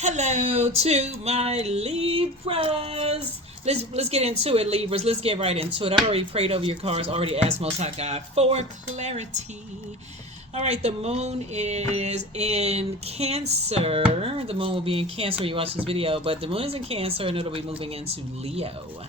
Hello to my Libras. Let's get into it, Libras. Let's get right into it. I already prayed over your cards, already asked Most High God for clarity. All right, the moon is in Cancer. The moon will be in Cancer when you watch this video, but the moon is in Cancer and it'll be moving into Leo.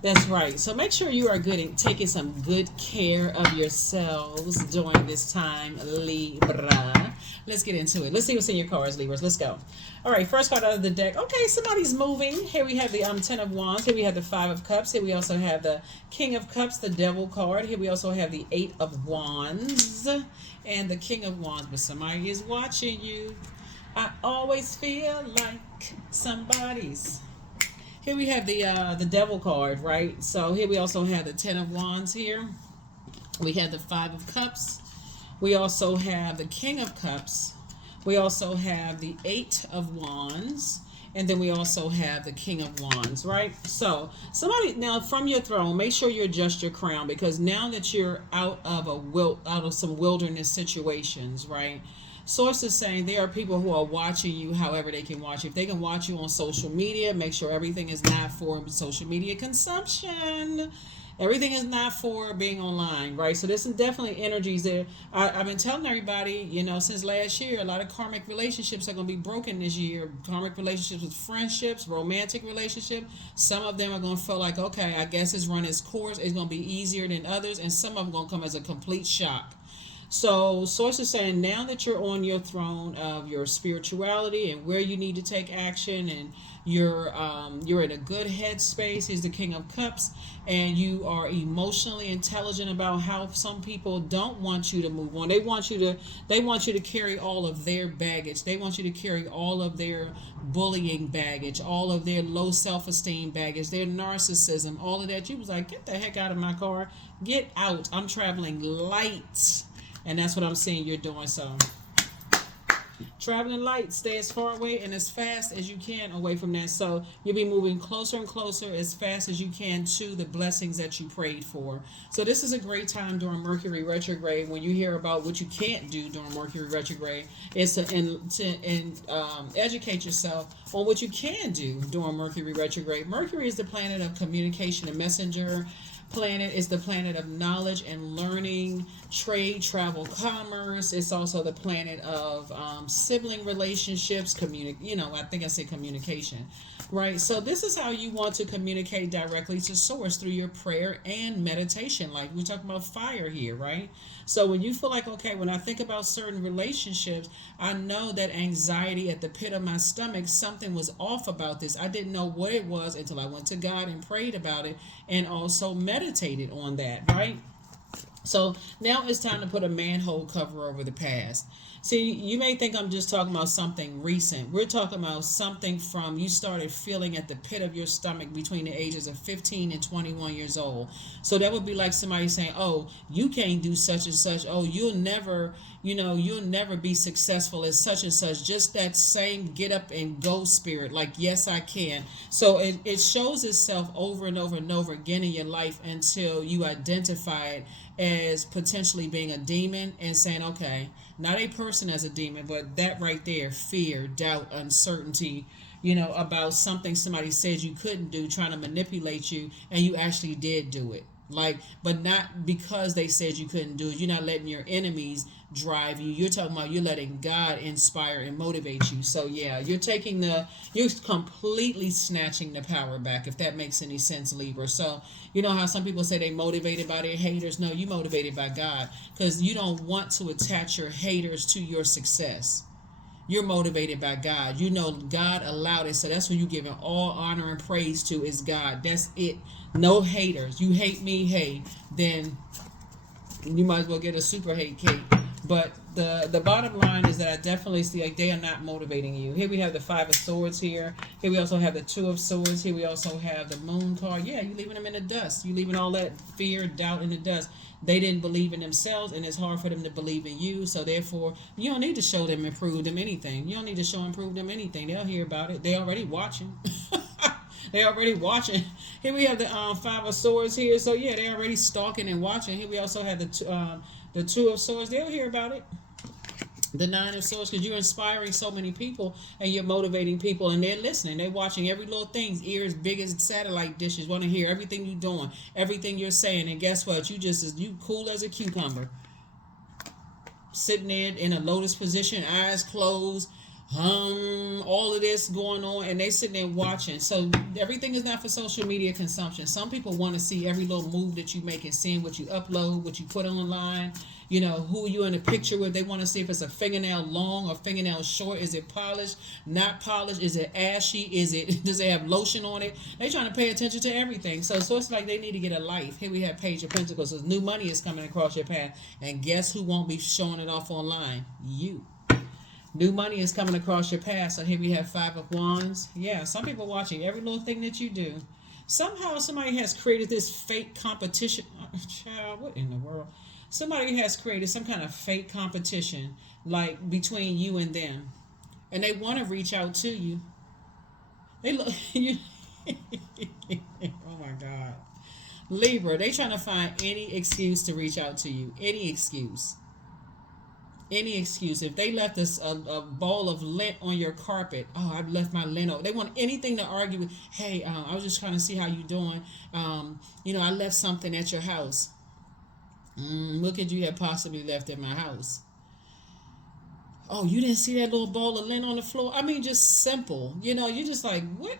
That's right. So make sure you are good and taking some good care of yourselves during this time, Libra. Let's get into it. Let's see what's in your cards, Libras. Let's go. All right, first card out of the deck. Okay, somebody's moving. Here we have the Ten of Wands. Here we have the Five of Cups. Here we also have the King of Cups, the Devil card. Here we also have the Eight of Wands and the King of Wands. But somebody is watching you. I always feel like somebody's. Here we have the Devil card, right? So here we also have the Ten of Wands here. We have the Five of Cups. We also have the King of Cups. We also have the Eight of Wands. And then we also have the King of Wands, right? So somebody now from your throne, make sure you adjust your crown, because now that you're out of some wilderness situations, right? Source is saying there are people who are watching you however they can watch you. If they can watch you on social media, make sure everything is not for social media consumption. Everything is not for being online, right? So there's some definitely energies there. I've been telling everybody, since last year, a lot of karmic relationships are going to be broken this year. Karmic relationships with friendships, romantic relationships. Some of them are going to feel like, okay, I guess it's run its course. It's going to be easier than others. And some of them going to come as a complete shock. So source is saying now that you're on your throne of your spirituality and where you need to take action, and you're in a good headspace. He's the King of Cups, and you are emotionally intelligent about how some people don't want you to move on. They want you to carry all of their baggage. They want you to carry all of their bullying baggage, all of their low self-esteem baggage, their narcissism, all of that. You was like, get the heck out of my car. Get out. I'm traveling light. And that's what I'm seeing you're doing. So traveling light, stay as far away and as fast as you can away from that. So you'll be moving closer and closer as fast as you can to the blessings that you prayed for. So this is a great time during Mercury retrograde. When you hear about what you can't do during Mercury retrograde, is to educate yourself on what you can do during Mercury retrograde. Mercury is the planet of communication and messenger. Planet is the planet of knowledge and learning, trade, travel, commerce. It's also the planet of sibling relationships, I think I said communication, right? So this is how you want to communicate directly to source through your prayer and meditation. Like we're talking about fire here, right? So when you feel like, okay, when I think about certain relationships, I know that anxiety at the pit of my stomach, something was off about this. I didn't know what it was until I went to God and prayed about it and also meditated on that, right? So now it's time to put a manhole cover over the past. See, you may think I'm just talking about something recent. We're talking about something from you started feeling at the pit of your stomach between the ages of 15 and 21 years old. So that would be like somebody saying, oh, you can't do such and such. Oh, you'll never be successful as such and such. Just that same get up and go spirit. Like, yes, I can. So it shows itself over and over and over again in your life until you identify it as potentially being a demon and saying, okay, not a person as a demon, but that right there, fear, doubt, uncertainty, about something somebody said you couldn't do, trying to manipulate you, and you actually did do it. But not because they said you couldn't do it. You're not letting your enemies drive you. You're talking about you're letting God inspire and motivate you. So yeah, you're completely snatching the power back, if that makes any sense, Libra. So you know how some people say they motivated by their haters? No, you motivated by God, because you don't want to attach your haters to your success. You're motivated by God. God allowed it. So that's what you're giving all honor and praise to, is God. That's it. No haters. You hate me, hey, then you might as well get a super hate cake. But the bottom line is that I definitely see like they are not motivating you. Here we have the Five of Swords here. Here we also have the Two of Swords. Here we also have the Moon card. Yeah, you're leaving them in the dust. You're leaving all that fear, doubt in the dust. They didn't believe in themselves, and it's hard for them to believe in you. So therefore, you don't need to show them and prove them anything. You don't need to show and prove them anything. They'll hear about it. They already watching. They already watching. Here we have the Five of Swords here. So yeah, they're already stalking and watching. Here we also have the Two of Swords. They'll hear about it. The Nine of Swords, because you're inspiring so many people and you're motivating people, and they're listening. They're watching every little thing, ears big as satellite dishes, want to hear everything you're doing, everything you're saying. And guess what? You cool as a cucumber, sitting there in a lotus position, eyes closed, all of this going on, and they sitting there watching. So everything is not for social media consumption. Some people want to see every little move that you make and seeing what you upload, what you put online, you know, who you in a picture with. They want to see if it's a fingernail long or fingernail short. Is it polished, not polished? Is it ashy? Does it have lotion on it? They trying to pay attention to everything. So it's like they need to get a life. Here we have Page of Pentacles. So new money is coming across your path, and guess who won't be showing it off online? You. New money is coming across your path. So here we have Five of Wands. Yeah, some people watching every little thing that you do. Somehow somebody has created this fake competition. Child, what in the world? Somebody has created some kind of fake competition, like between you and them, and they want to reach out to you. They look you. Oh my God, Libra. They trying to find any excuse to reach out to you. Any excuse. Any excuse. If they left a bowl of lint on your carpet, oh, I've left my lint over. They want anything to argue with. Hey, I was just trying to see how you doing. I left something at your house. What could you have possibly left at my house? Oh, you didn't see that little ball of lint on the floor? I mean, just simple. You're just like, what?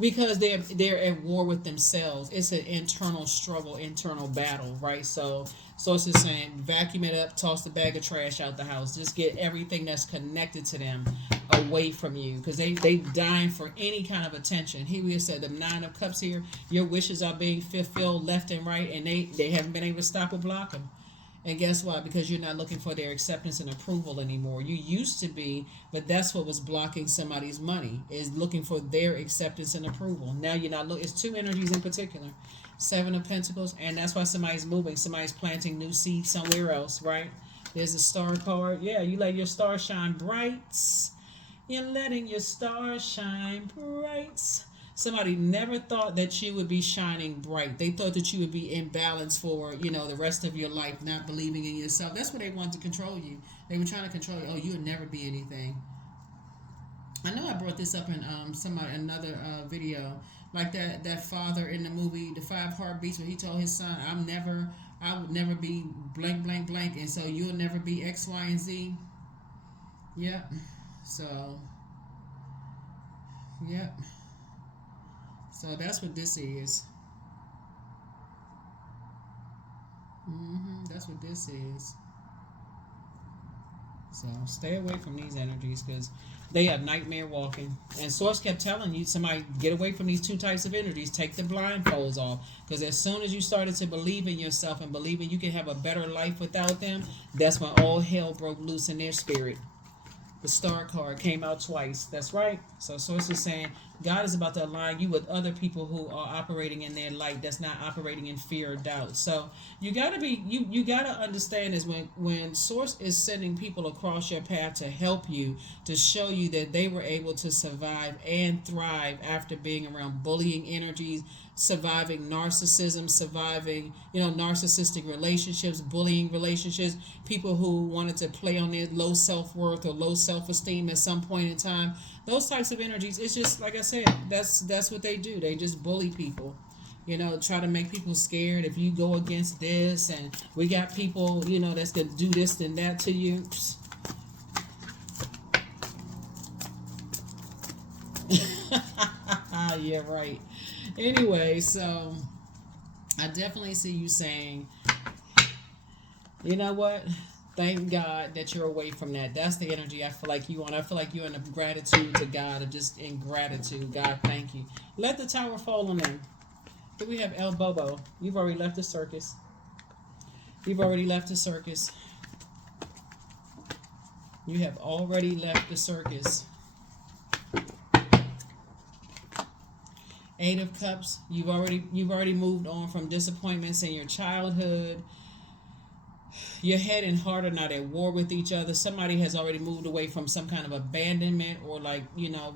Because they're at war with themselves. It's an internal struggle, internal battle, right? So it's just saying, vacuum it up, toss the bag of trash out the house. Just get everything that's connected to them away from you, because they dying for any kind of attention. Here we said the Nine of Cups here. Your wishes are being fulfilled left and right, and they haven't been able to stop or block them. And guess what? Because you're not looking for their acceptance and approval anymore. You used to be, but that's what was blocking somebody's money, is looking for their acceptance and approval. Now you're not looking. It's two energies in particular. Seven of Pentacles, and that's why somebody's moving. Somebody's planting new seeds somewhere else, right? There's a star card. Yeah, you let your star shine bright. You're letting your star shine bright. Somebody never thought that you would be shining bright. They thought that you would be in balance for, the rest of your life, not believing in yourself. That's what they wanted to control you. They were trying to control you. Oh, you'll never be anything. I know I brought this up in another video, like that father in the movie The Five Heartbeats, where he told his son, I would never be blank, blank, blank, and so you'll never be X, Y, and Z. Yep. So, yep. So that's what this is. That's what this is. So stay away from these energies, because they are nightmare walking. And Source kept telling you, somebody, get away from these two types of energies. Take the blindfolds off. Because as soon as you started to believe in yourself and believing you can have a better life without them, that's when all hell broke loose in their spirit. The star card came out twice. That's right. So Source is saying God is about to align you with other people who are operating in their light, that's not operating in fear or doubt. So you gotta be you gotta understand is when Source is sending people across your path to help you, to show you that they were able to survive and thrive after being around bullying energies, surviving narcissism, surviving, narcissistic relationships, bullying relationships, people who wanted to play on their low self-worth or low self-esteem at some point in time. Those types of energies, it's just, like I said, that's what they do. They just bully people. Try to make people scared. If you go against this, and we got people, that's going to do this and that to you. Yeah, right. Anyway, so I definitely see you saying, you know what? Thank God that you're away from that. That's the energy I feel like you want. I feel like you're in a gratitude to God, or just in gratitude. God, thank you. Let the tower fall on them. Here we have El Bobo. You've already left the circus. You've already left the circus. You have already left the circus. Eight of Cups. You've already moved on from disappointments in your childhood. Your head and heart are not at war with each other. Somebody has already moved away from some kind of abandonment or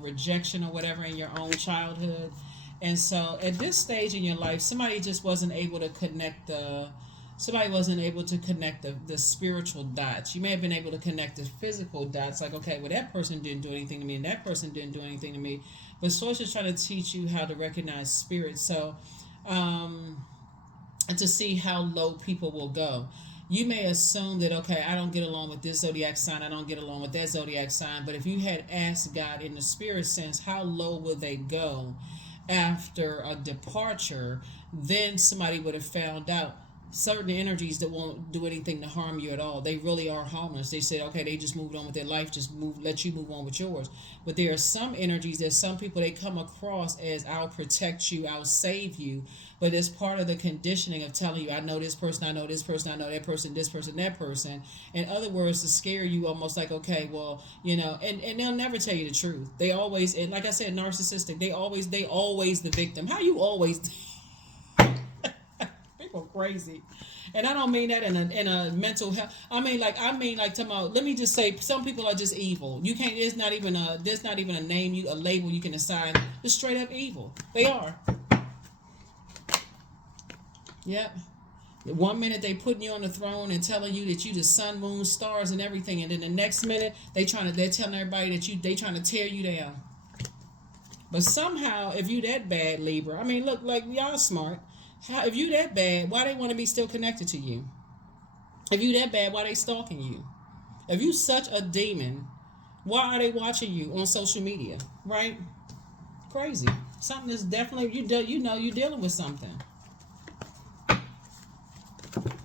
rejection or whatever in your own childhood. And so at this stage in your life, somebody just wasn't able to connect the somebody wasn't able to connect the spiritual dots. You may have been able to connect the physical dots, like, okay, well, that person didn't do anything to me, and that person didn't do anything to me. But Source is trying to teach you how to recognize spirit. So, and to see how low people will go. You may assume that, okay, I don't get along with this zodiac sign, I don't get along with that zodiac sign. But if you had asked God in the spirit sense, how low will they go after a departure, then somebody would have found out certain energies that won't do anything to harm you at all. They really are harmless. They said, okay, they just moved on with their life, just let you move on with yours. But there are some energies, there's some people they come across as, I'll protect you, I'll save you. But it's part of the conditioning of telling you, I know this person, I know this person, I know that person, this person, that person. In other words, to scare you, almost like, okay, well, and they'll never tell you the truth. They always, and like I said, narcissistic, they always the victim. How you always people crazy. And I don't mean that in a mental health. I mean like tomorrow. Let me just say, some people are just evil. You can't. There's not even a name, a label you can assign. It's straight up evil. They are. Yep. 1 minute they putting you on the throne and telling you that you the sun, moon, stars, and everything, and then the next minute they're telling everybody that they trying to tear you down. But somehow, if you that bad, Libra, I mean, look, like, y'all smart. If you that bad, why they want to be still connected to you? If you that bad, why they stalking you? If you such a demon, why are they watching you on social media? Right? Crazy. Something is definitely, you're dealing with something.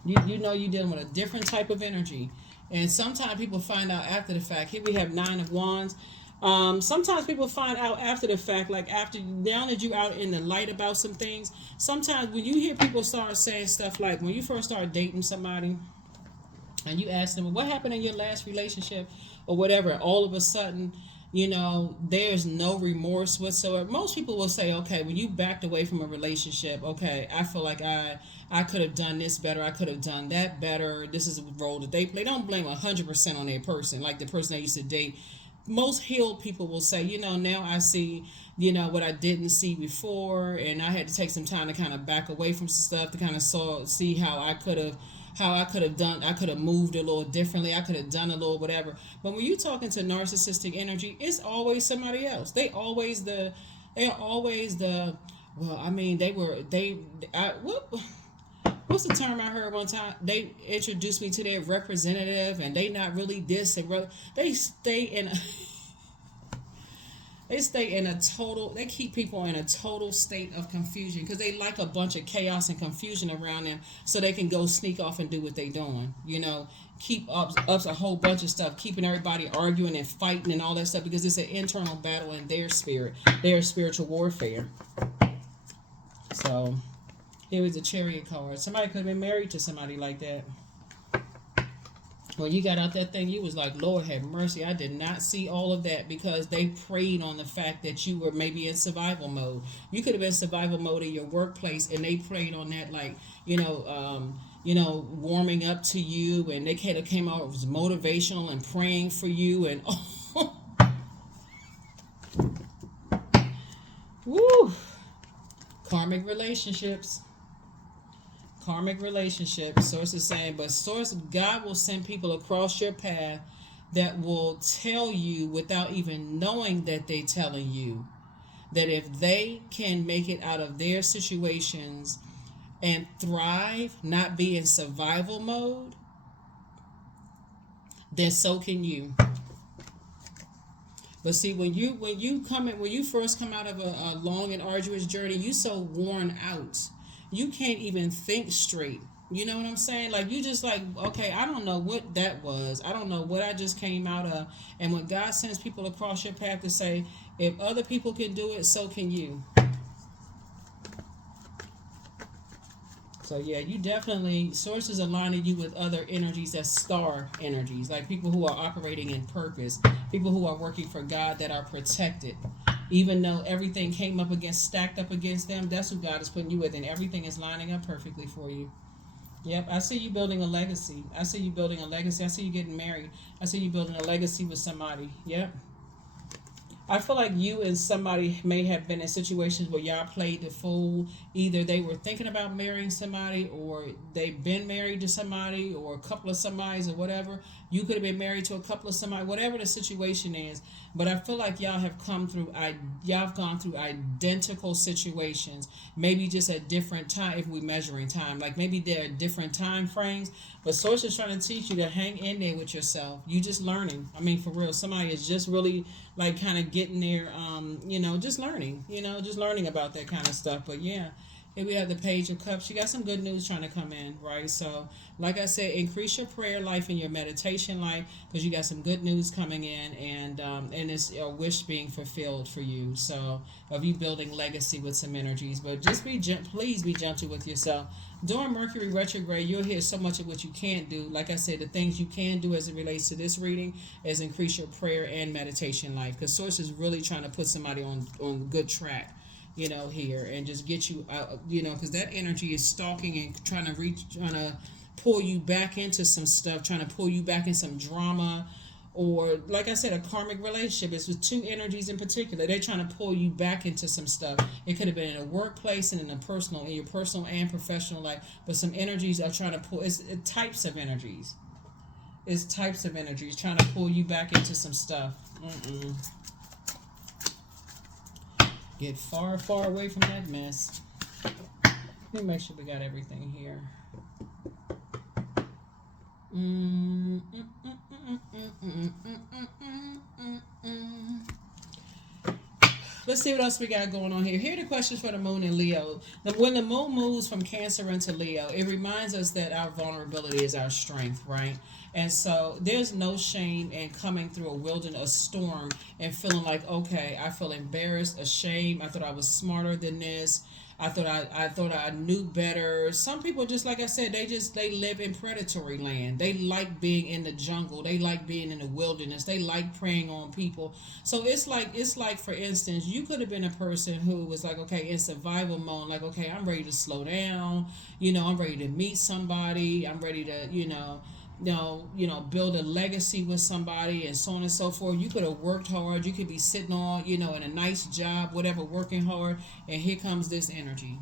You know you're dealing with a different type of energy. And sometimes people find out after the fact. Here we have 9 of Wands. Sometimes people find out after the fact, like now that you're out in the light about some things. Sometimes when you hear people start saying stuff like, when you first start dating somebody and you ask them, what happened in your last relationship or whatever, all of a sudden, there's no remorse whatsoever. Most people will say, okay, when you backed away from a relationship, okay, I feel like I could have done this better, I could have done that better, this is a role that they play. Don't blame 100% on their person, like the person they used to date. Most healed people will say, now I see, what I didn't see before, and I had to take some time to kind of back away from some stuff to kind of see how I could have moved a little differently, I could have done a little whatever. But when you're talking to narcissistic energy, it's always somebody else. They're always the well, I mean, what's the term I heard one time? They introduced me to their representative, and they not really this, and they stay in a total. They keep people in a total state of confusion because they like a bunch of chaos and confusion around them, so they can go sneak off and do what they doing. Keep up a whole bunch of stuff, keeping everybody arguing and fighting and all that stuff because it's an internal battle in their spirit, their spiritual warfare. So. Here was a Chariot card. Somebody could have been married to somebody like that. When you got out that thing, you was like, Lord have mercy. I did not see all of that because they preyed on the fact that you were maybe in survival mode. You could have been survival mode in your workplace, and they preyed on that, like, warming up to you, and they kind of came out as motivational and praying for you, and woo, karmic relationships. Source is saying, but God will send people across your path that will tell you without even knowing that they're telling you that if they can make it out of their situations and thrive, not be in survival mode, then so can you. But see, when you first come out of a long and arduous journey, you so worn out. You can't even think straight. You know what I'm saying? Like, you just like, okay, I don't know what that was. I don't know what I just came out of. And when God sends people across your path to say, if other people can do it, so can you. So yeah, you definitely, Source is aligning you with other energies that's star energies, like people who are operating in purpose, people who are working for God that are protected. Even though everything stacked up against them, that's who God is putting you with, and everything is lining up perfectly for you. Yep, I see you building a legacy. I see you getting married. I see you building a legacy with somebody. Yep. I feel like you and somebody may have been in situations where y'all played the fool. Either they were thinking about marrying somebody, or they've been married to somebody, or a couple of somebodies, or whatever. You could have been married to a couple of somebody, whatever the situation is. But I feel like y'all have gone through identical situations. Maybe just at different time, if we're measuring time. Like maybe there are different time frames. But Source is trying to teach you to hang in there with yourself. You just learning. I mean, for real, somebody is just really like kind of getting there, just learning, just learning about that kind of stuff. But yeah, here we have the Page of Cups. You got some good news trying to come in, right? So, like I said, increase your prayer life and your meditation life, because you got some good news coming in, and it's a wish being fulfilled for you. So, of you building legacy with some energies, but just please be gentle with yourself. During Mercury retrograde, you'll hear so much of what you can't do. Like I said, the things you can do as it relates to this reading is increase your prayer and meditation life, because Source is really trying to put somebody on good track, here, and just get you out, because that energy is stalking and trying to pull you back into some stuff, trying to pull you back in some drama, or like I said, a karmic relationship. It's with two energies in particular. They're trying to pull you back into some stuff. It could have been in a workplace and in your personal and professional life, but some energies are trying to pull. It's types of energies. It's types of energies trying to pull you back into some stuff. Get far, far away from that mess. Let me make sure we got everything here. Let's see what else we got going on here. Here are the questions for the moon in Leo. When the moon moves from Cancer into Leo, it reminds us that our vulnerability is our strength, right? And so there's no shame in coming through a wilderness, a storm, and feeling like, okay, I feel embarrassed, ashamed. I thought I was smarter than this. I thought I knew better. Some people, just like I said, they live in predatory land. They like being in the jungle. They like being in the wilderness. They like preying on people. So it's like for instance, you could have been a person who was like, okay, in survival mode, like, okay, I'm ready to slow down. I'm ready to meet somebody. I'm ready to, build a legacy with somebody, and so on and so forth. You could have worked hard. You could be sitting on, in a nice job, whatever, working hard, and here comes this energy.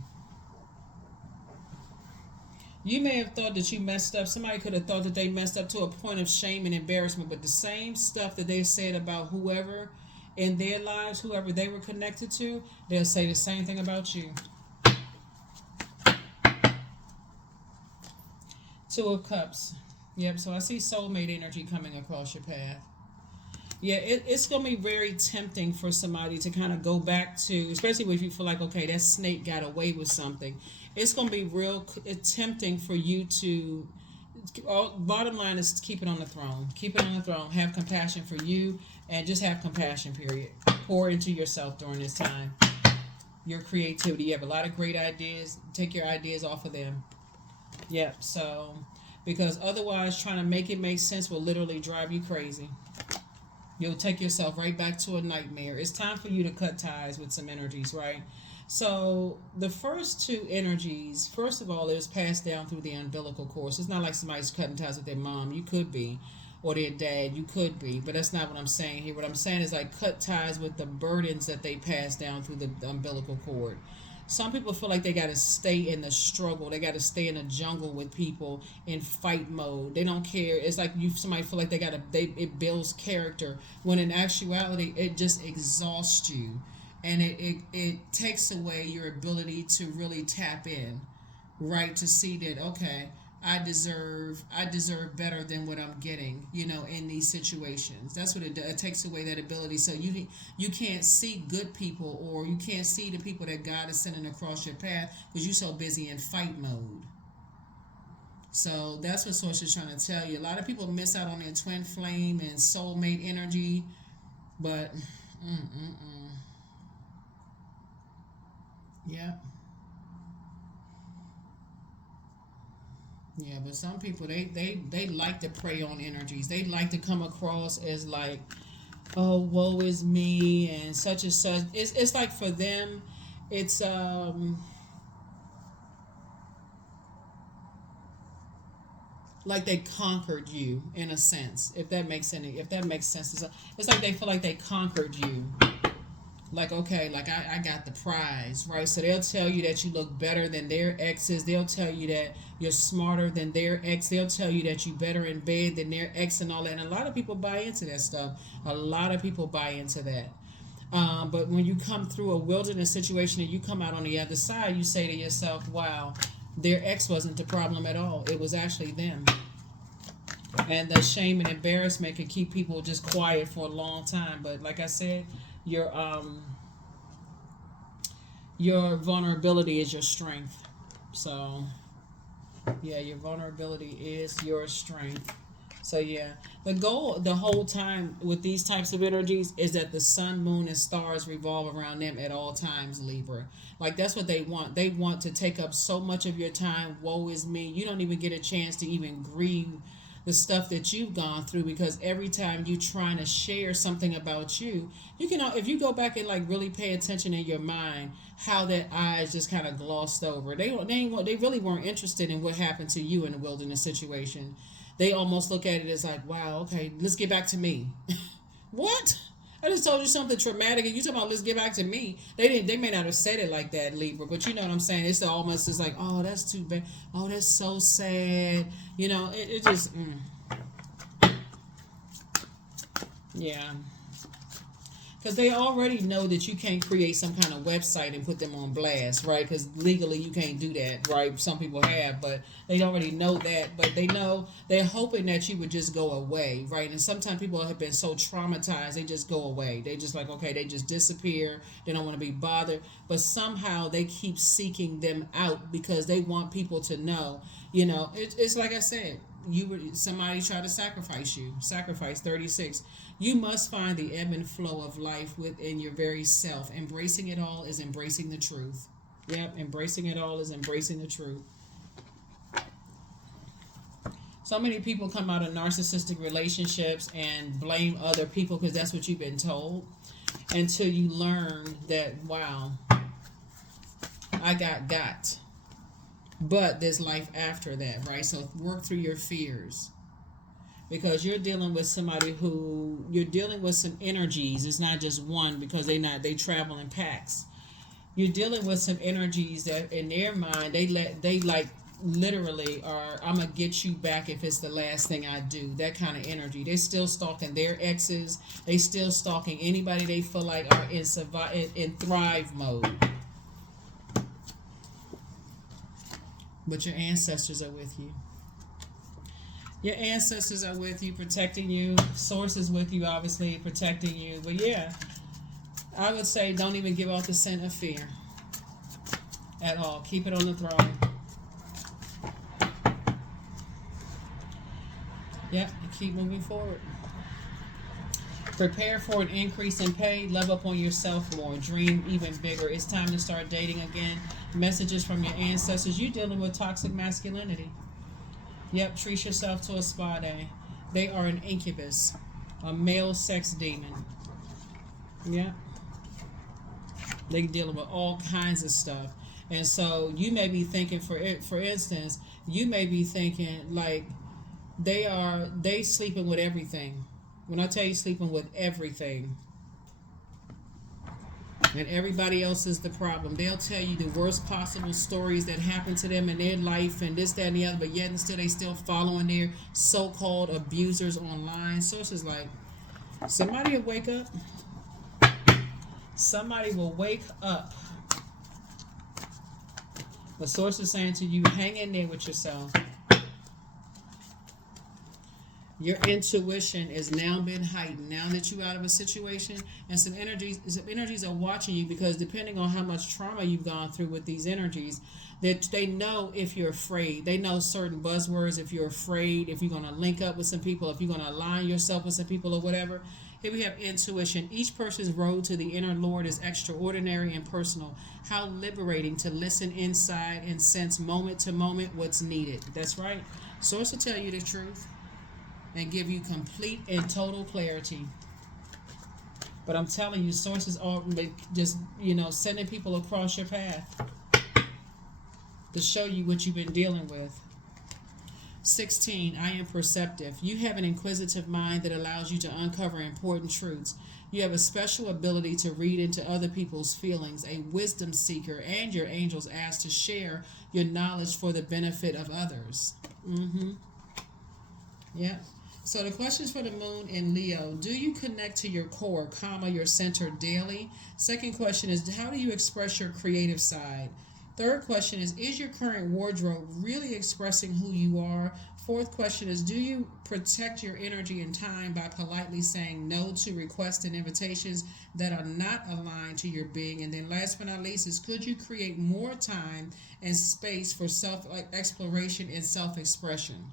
You may have thought that you messed up. Somebody could have thought that they messed up to a point of shame and embarrassment, but the same stuff that they said about whoever in their lives, whoever they were connected to, they'll say the same thing about you. Two of Cups. Yep, so I see soulmate energy coming across your path. Yeah, it's going to be very tempting for somebody to kind of go back to, especially if you feel like, okay, that snake got away with something. It's going to be real tempting for you to, bottom line is keep it on the throne. Keep it on the throne. Have compassion for you, and just have compassion, period. Pour into yourself during this time. Your creativity. You have a lot of great ideas. Take your ideas off of them. Yep, so, because otherwise trying to make it make sense will literally drive you crazy. You'll take yourself right back to a nightmare. It's time for you to cut ties with some energies, right? So the first two energies, first of all, it was passed down through the umbilical cord. It's not like somebody's cutting ties with their mom. You could be. Or their dad. You could be. But that's not what I'm saying here. What I'm saying is like cut ties with the burdens that they pass down through the umbilical cord. Some people feel like they got to stay in the struggle. They got to stay in the jungle with people in fight mode. They don't care. It's like somebody feel like it builds character, when in actuality it just exhausts you, and it takes away your ability to really tap in, right? To see that, okay, I deserve better than what I'm getting, in these situations. That's what it does. It takes away that ability. So you can't see good people, or you can't see the people that God is sending across your path, because you're so busy in fight mode. So that's what Source is trying to tell you. A lot of people miss out on their twin flame and soulmate energy, but yeah. Yeah, but some people, they like to prey on energies. They like to come across as like, oh, woe is me and such and such. It's like for them, it's like they conquered you in a sense. If that makes sense, it's like they feel like they conquered you. Like, okay, like I got the prize, right? So they'll tell you that you look better than their exes. They'll tell you that you're smarter than their ex. They'll tell you that you better in bed than their ex and all that. And a lot of people buy into that stuff. A lot of people buy into that. But when you come through a wilderness situation and you come out on the other side, you say to yourself, wow, their ex wasn't the problem at all. It was actually them. And the shame and embarrassment can keep people just quiet for a long time. But like I said, your vulnerability is your strength. So yeah, your vulnerability is your strength. So yeah, the goal the whole time with these types of energies is that the sun, moon, and stars revolve around them at all times, Libra. Like that's what they want. They want to take up so much of your time. Woe is me. You don't even get a chance to even grieve the stuff that you've gone through, because every time you trying to share something about you, you can, if you go back and like really pay attention in your mind how that eyes just kind of glossed over. They really weren't interested in what happened to you in the wilderness situation. They almost look at it as like, wow, okay, let's get back to me. What? I just told you something traumatic, and you talking about let's get back to me. They didn't. They may not have said it like that, Libra, but you know what I'm saying. It's almost it's like, oh, that's too bad. Oh, that's so sad. You know, it just, yeah. Because they already know that you can't create some kind of website and put them on blast, right? Because legally you can't do that, right? Some people have, but they already know that. But they know, they're hoping that you would just go away, right? And sometimes people have been so traumatized, they just go away. They just like, okay, they just disappear. They don't want to be bothered. But somehow they keep seeking them out because they want people to know, you know, it's like I said, somebody tried to sacrifice 36. You must find the ebb and flow of life within your very self. Embracing it all is embracing the truth. Yep, embracing it all is embracing the truth. So many people come out of narcissistic relationships and blame other people because that's what you've been told, until you learn that, wow, I got. But there's life after that, right? So work through your fears, because you're dealing with somebody who you're dealing with some energies. It's not just one, because they travel in packs. You're dealing with some energies that in their mind they like literally are, I'm gonna get you back if it's the last thing I do. That kind of energy. They're still stalking their exes. They still stalking anybody they feel like are in thrive mode. But your ancestors are with you. Your ancestors are with you, protecting you. Source is with you, obviously, protecting you. But yeah, I would say don't even give off the scent of fear at all. Keep it on the throne. Yep, and keep moving forward. Prepare for an increase in pay. Love up on yourself more. Dream even bigger. It's time to start dating again. Messages from your ancestors. You're dealing with toxic masculinity. Yep, treat yourself to a spa day. They are an incubus, a male sex demon. Yep. They're dealing with all kinds of stuff. And so you may be thinking, for instance, you may be thinking like they sleeping with everything. When I tell you sleeping with everything, and everybody else is the problem. They'll tell you the worst possible stories that happened to them in their life and this, that, and the other, but yet and still they still following their so-called abusers online. So it's just like, somebody will wake up. Somebody will wake up. The source is saying to you, hang in there with yourself. Your intuition is now been heightened. Now that you're out of a situation, and some energies are watching you, because depending on how much trauma you've gone through with these energies, that they know if you're afraid. They know certain buzzwords if you're afraid, if you're going to link up with some people, if you're going to align yourself with some people or whatever. Here we have intuition. Each person's road to the inner Lord is extraordinary and personal. How liberating to listen inside and sense moment to moment what's needed. That's right. Source will tell you the truth and give you complete and total clarity. But I'm telling you, sources are just, sending people across your path to show you what you've been dealing with. 16, I am perceptive. You have an inquisitive mind that allows you to uncover important truths. You have a special ability to read into other people's feelings, a wisdom seeker, and your angels ask to share your knowledge for the benefit of others. Yeah. So the questions for the moon in Leo: do you connect to your core, your center daily? Second question is, how do you express your creative side? Third question is your current wardrobe really expressing who you are? Fourth question is, do you protect your energy and time by politely saying no to requests and invitations that are not aligned to your being? And then last but not least is, could you create more time and space for self-exploration and self-expression?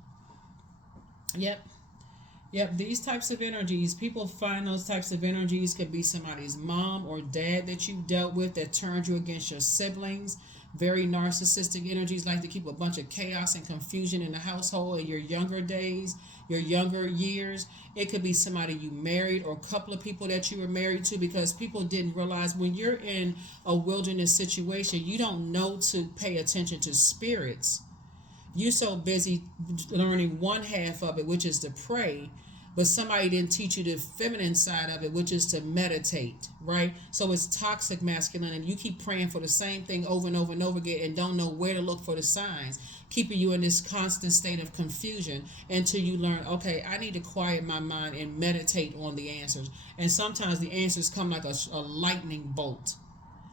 Yep, these types of energies, people find those types of energies could be somebody's mom or dad that you've dealt with that turned you against your siblings. Very narcissistic energies like to keep a bunch of chaos and confusion in the household in your younger days, your younger years. It could be somebody you married or a couple of people that you were married to, because people didn't realize when you're in a wilderness situation, you don't know to pay attention to spirits. You're so busy learning one half of it, which is to pray, but somebody didn't teach you the feminine side of it, which is to meditate, right? So it's toxic masculinity. You keep praying for the same thing over and over and over again and don't know where to look for the signs, keeping you in this constant state of confusion until you learn, okay, I need to quiet my mind and meditate on the answers. And sometimes the answers come like a lightning bolt.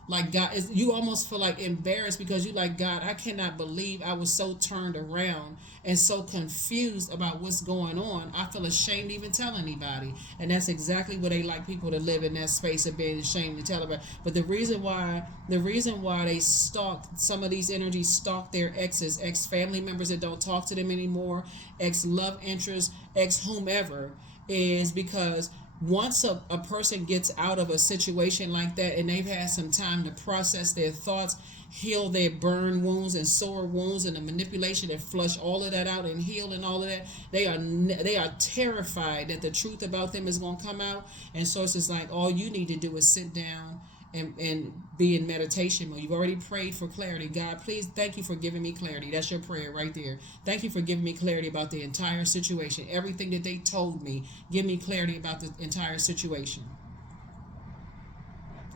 Like God, you almost feel like embarrassed because you like, God, I cannot believe I was so turned around and so confused about what's going on. I feel ashamed to even tell anybody. And that's exactly what they like people to live in, that space of being ashamed to tell about. But the reason why they stalk, some of these energies stalk their exes, ex-family members that don't talk to them anymore, ex-love interests, ex-whomever, is because once a person gets out of a situation like that and they've had some time to process their thoughts, heal their burn wounds and sore wounds and the manipulation and flush all of that out and heal and all of that, they are terrified that the truth about them is going to come out. And so it's just like, all you need to do is sit down and be in meditation mode. You've already prayed for clarity. God, please, thank you for giving me clarity. That's your prayer right there. Thank you for giving me clarity about the entire situation. Everything that they told me, give me clarity about the entire situation.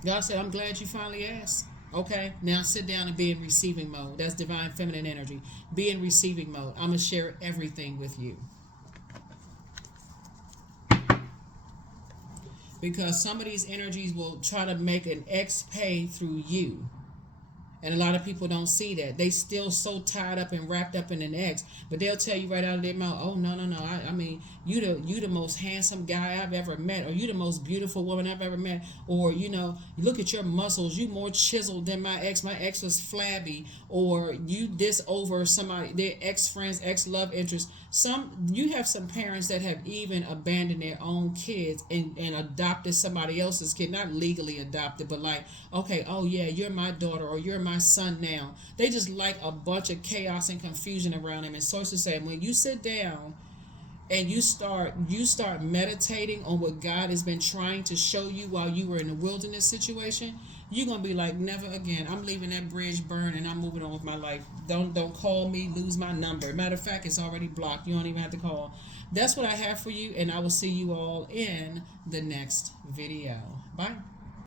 God said, I'm glad you finally asked. Okay, now sit down and be in receiving mode. That's divine feminine energy. Be in receiving mode. I'm going to share everything with you. Because some of these energies will try to make an ex pay through you. And a lot of people don't see that. They still so tied up and wrapped up in an ex. But they'll tell you right out of their mouth, oh, no. I mean, you the most handsome guy I've ever met. Or you the most beautiful woman I've ever met. Or, look at your muscles. You more chiseled than my ex. My ex was flabby. Or you this over somebody, their ex-friends, ex-love interests. You have some parents that have even abandoned their own kids and adopted somebody else's kid. Not legally adopted, but like, okay, oh yeah, you're my daughter or you're my son now. They just like a bunch of chaos and confusion around them. And sources say when you sit down and you start meditating on what God has been trying to show you while you were in a wilderness situation, you're going to be like, never again. I'm leaving that bridge burn and I'm moving on with my life. Don't call me, lose my number. Matter of fact, it's already blocked. You don't even have to call. That's what I have for you, and I will see you all in the next video. Bye.